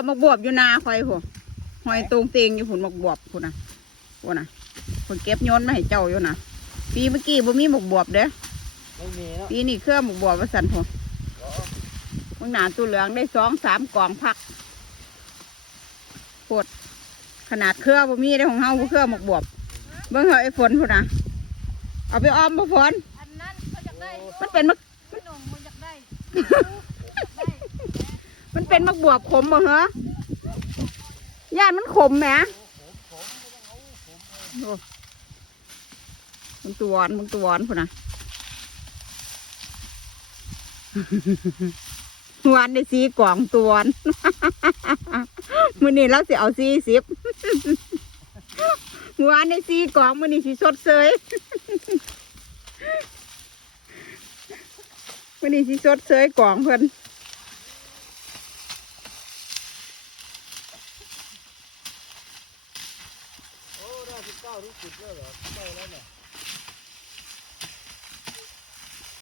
อะมักบวบอยู่นาคอยหัวหอยตรงเตงอยู่ผุนมักบวบผุนนะผุนนะผุนเก็บโยนมาให้เจ้าอยู่นะปีเมื่อกี้บ่มีมักบวบเด้อปีนี้เครื่องมักบวบว่าสันหัวมึงหนาตัวเหลืองได้2-3 กล่องพักปวดขนาดเครื่องบ่มีได้ของเฮาเครื่องมักบวบเบิ่งเหอะไอ้ฝนผุนนะเอาไปอ้อมบ่ฝนอันนั้นเขาอยากได้มันเป็นมักพี่น้องมันอยากได้ มันเป็นมักบวบขมบ่เหรอย่านมันขมแหมมึงตัวมึงตัวพุ่นนะหวานได้4 กล่องตัวมื้อนี้เราสิเอา40หวานได้4 กล่องมื้อนี้สิสดเสยมื้อนี้สิสดเสยกล่องเพิ่นโอ้ได้19 20แล้วเหรอใกล้แล้วเนี่ย